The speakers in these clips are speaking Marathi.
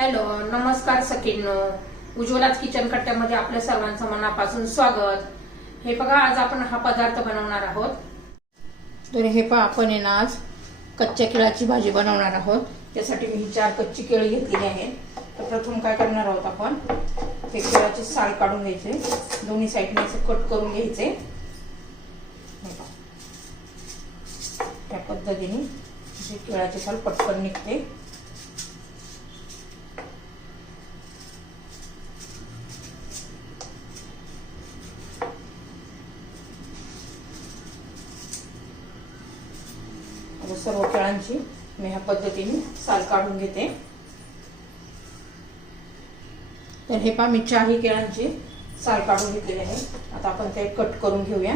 हॅलो, नमस्कार सखींनो. उज्ज्वलाच किचन कट्ट्यामध्ये आपल्या सर्वांचं मनापासून स्वागत. हे बघा, आज आपण हा पदार्थ बनवणार आहोत. तर हे पहा, आपण आहे ना आज कच्च्या केळाची भाजी बनवणार आहोत. त्यासाठी मी 4 कच्ची केळी घेतलेली आहेत. तर प्रथम काय करणार आहोत, आपण हे केळाचे साल काढून घ्यायचे, दोन्ही साईडने असं कट करून घ्यायचे. त्या पद्धतीने जे केळाचे साल पटकन निघते. सर्व केळांची मी ह्या पद्धतीने साल काढून घेते. तर हे पहा, मी 4 केळांची साल काढून घेतलेले आहे. आता आपण ते कट करून घेऊया.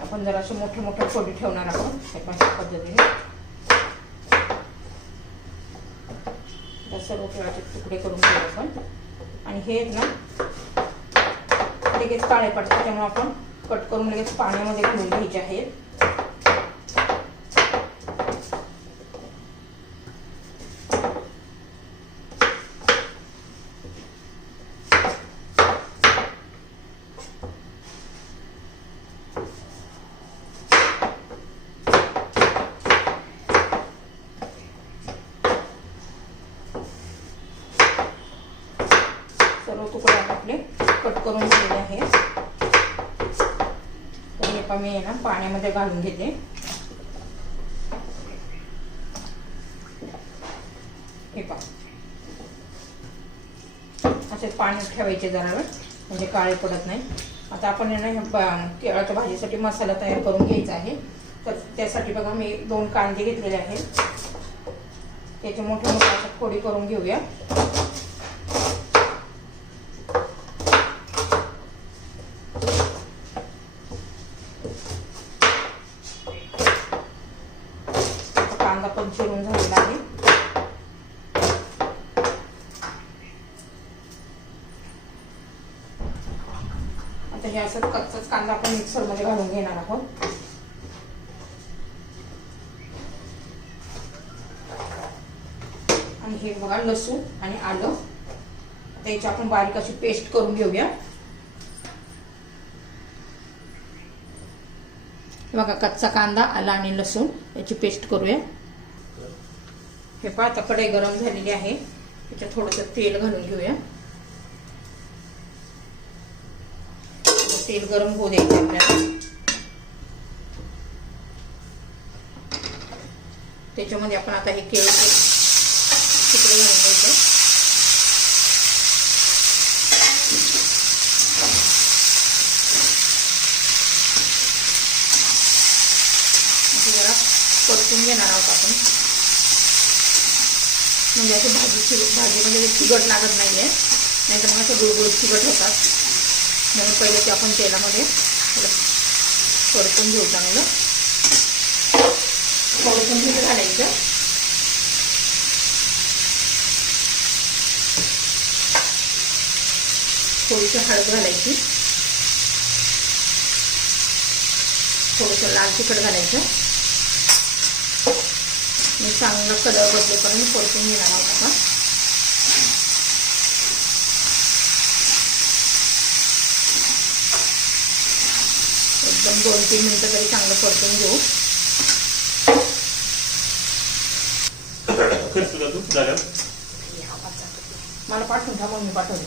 आपण जरा असे मोठे मोठे फोडी ठेवणार आहोत. हे अशा पद्धतीने सर्व केळाचे तुकडे करून घेऊ आपण. आणि हे ना लगेच काळे पडतात, त्यामुळे आपण कट करून लगेच पाण्यामध्ये घालून घ्यायचे आहेत. सर्व तुकडे आपले कट करून घेतलेले आहेत. तर हे पण मी ना पाण्यामध्ये घालून घेते. हे पहा, असे पाण्यात ठेवायचे जरा वेळ, म्हणजे काळे पडत नाही. आता आपण ना केळाच्या भाजीसाठी मसाला तयार करून घ्यायचा आहे. तर त्यासाठी बघा, मी 2 कांदे घेतलेले आहेत. त्याचे मोठे मोठे असे फोडी करून घेऊया. कांदा पण चिरून झालेला आहे. आता हे असं कच्चाच कांदा आपण मिक्सर मध्ये घालून घेणार आहोत. आणि हे बघा, लसूण आणि आलं, त्याची आपण बारीक अशी पेस्ट करून घेऊया. बघा, कच्चा कांदा, आलं आणि लसूण याची पेस्ट करूया. हे पहा, आता कढई गरम झालेली आहे. त्याच्यात थोडंसं तेल घालून घेऊया. तेल गरम होऊ द्यायचं आपल्याला. त्याच्यामध्ये आपण आता हे केळीचे तुकडे घालून घ्यायचे. जरा परतून घेणार आहोत आपण, म्हणजे अशी भाजीमध्ये चिकट लागत नाहीये, नाही तर मग असं गुळगुळीत चिकट होतात. म्हणून पहिले ते आपण तेलामध्ये परतून घेऊ. चांगलं परतून मीठ घालायचं. थोडीशी हळद घालायची, थोडंसं लाल तिखट घालायचं. मी चांगला कलर बदलेपर्यंत परतून घेणार आहोत आपण. एकदम 2-3 मिनिटं तरी चांगलं परतून घेऊ. मला पाठवून ठेवा, मी पाठवते.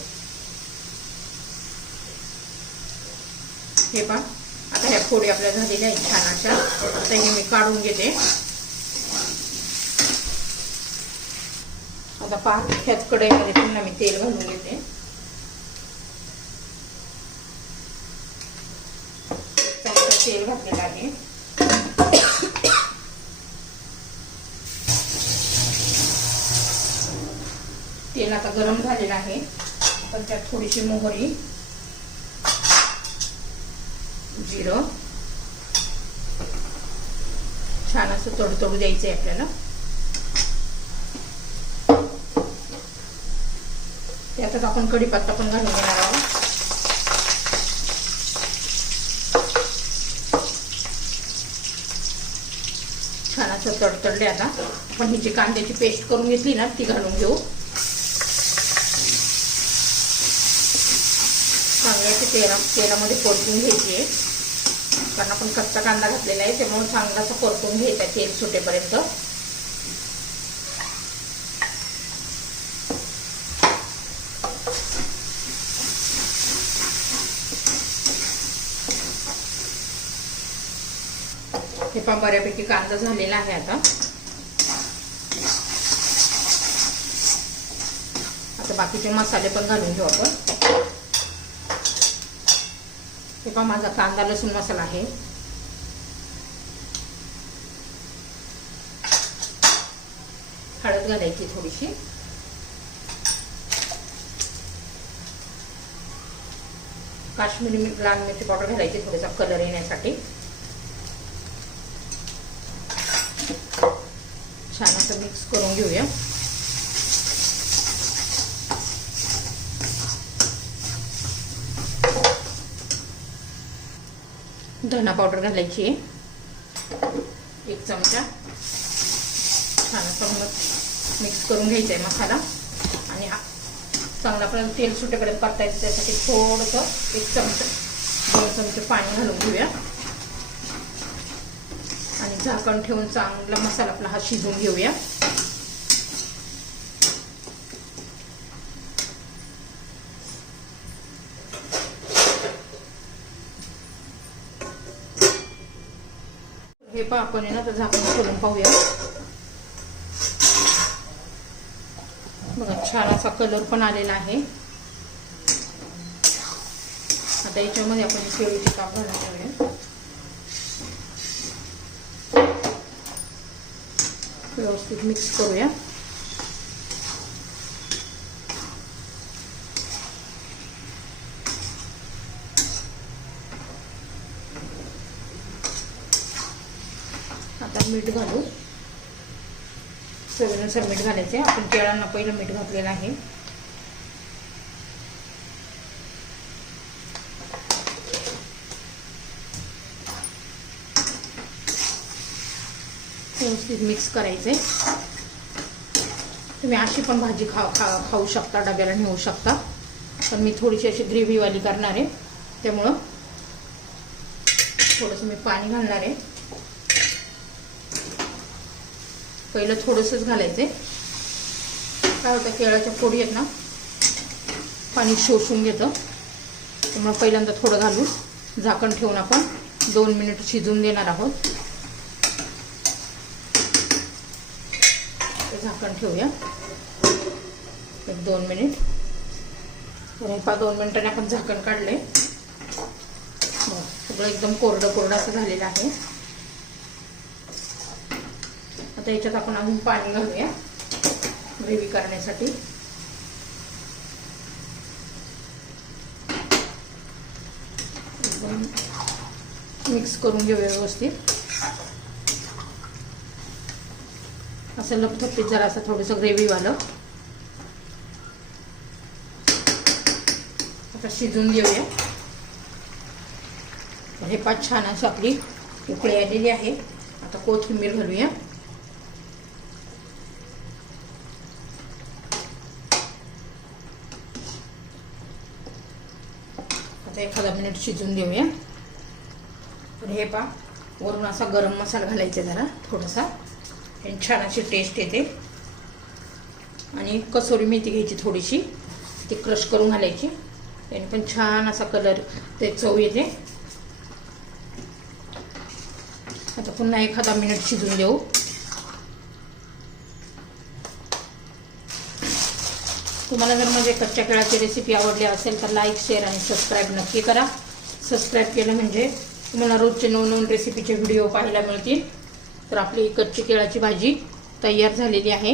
हे पहा, आता ह्या फोडी आपल्या झालेल्या आहेत छान अशा. आता हे मी काढून घेते. आता पहा, ह्याच कढईमध्ये पुन्हा मी तेल घालून घेते. चमचा तेल घातलेलं आहे. तेल आता गरम झालेलं आहे. आपण त्यात थोडीशी मोहरी, जिरं छान असं तडतडू द्यायचं आहे आपल्याला. त्यातच आपण कढीपत्ता पण घालून घेणार आहोत. मस्त तडतडले. आता आपण ही जी कांद्याची पेस्ट करून घेतली ना ती घालून घेऊ. चांगल्या तेलामध्ये परतून घ्यायची आहे, कारण आपण कच्चा कांदा घातलेला आहे त्यामुळे चांगलासा परतून घ्यायचा तेल सुटेपर्यंत. हे पण बऱ्यापैकी कांदा झालेला आहे. आता बाकीचे मसाले पण घालून घेऊ आपण. हे पण माझा कांदा लसूण मसाला आहे. हळद घालायची थोडीशी, काश्मीरी लाल मिरची पावडर घालायची थोडासा कलर येण्यासाठी. छान असं मिक्स करून घेऊया. धना पावडर घालायची आहे 1 चमचा. छान असं मिक्स करून घ्यायचा आहे मसाला. आणि चांगला आपल्याला तेल सुटेपर्यंत परतायचं, त्यासाठी थोडंसं 1 चमचा 2 चमचे पाणी घालून घेऊया. आणि झाकण ठेवून चांगला मसाला आपला हा शिजवून घेऊया. हे पण आपण ना तर झाकण खोलून पाहूया. बघा छान असा कलर पण आलेला आहे. आता याच्यामध्ये आपण केळीचे काप घालून घेऊया. व्यवस्थित मिक्स करूया. आता मीठ घालू. चवीनुसार मीठ घालायचे. आपण केळांना पहिलं मीठ घातलेलं आहे. व्यवस्थित मिक्स करायचे. तुम्ही अशी पण भाजी खाऊ शकता, डब्याला नेऊ शकता, पण मी थोडीशी अशी ग्रेव्हीवाली करणार आहे त्यामुळं थोडंसं मी पाणी घालणार आहे. पहिलं थोडंसंच घालायचे. काय होतं केळाच्या फोडी आहेत ना पाणी शोषून घेतं, त्यामुळे पहिल्यांदा थोडं घालून झाकण ठेवून आपण 2 मिनिट शिजवून देणार आहोत. झाकण ठेवूया 1-2 मिनिट. तर 2 मिनिटांनी आपण झाकण काढले. सगळं एकदम कोरडं असं झालेलं आहे. आता याच्यात आपण अजून पाणी घालूया ग्रेव्ही करण्यासाठी. एकदम मिक्स करून घेऊया व्यवस्थित. असं लपथपीत जरा असं थोडंसं ग्रेव्हीवालं. आता शिजून घेऊया. हे पाच छान अशी आपली उकळी आलेली आहे. आता कोथिंबीर घालूया. आता 1 मिनिट शिजून देऊया. तर हे पा वरून असा गरम मसाला घालायचा जरा थोडासा, छान अशी टेस्ट येते. आणि कसुरी मेथी घ्यायची थोडीशी, ती क्रश करून घालायची, त्याने पण छान असा कलर ते चव येते. आता पुन्हा 1 मिनिट शिजून देऊ. तुम्हाला जर माझे कच्च्या केळाची रेसिपी आवडली असेल तर लाईक, शेअर आणि सबस्क्राईब नक्की करा. सबस्क्राईब केलं म्हणजे तुम्हाला रोजचे नवनवीन रेसिपीचे व्हिडिओ पाहायला मिळतील. तर आपली कच्ची केळाची भाजी तयार झालेली आहे.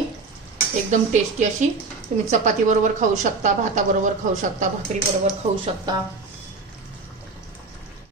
एकदम टेस्टी अशी. तुम्ही चपाती बरोबर खाऊ शकता, भाताबरोबर खाऊ शकता, भाकरी बरोबर खाऊ शकता.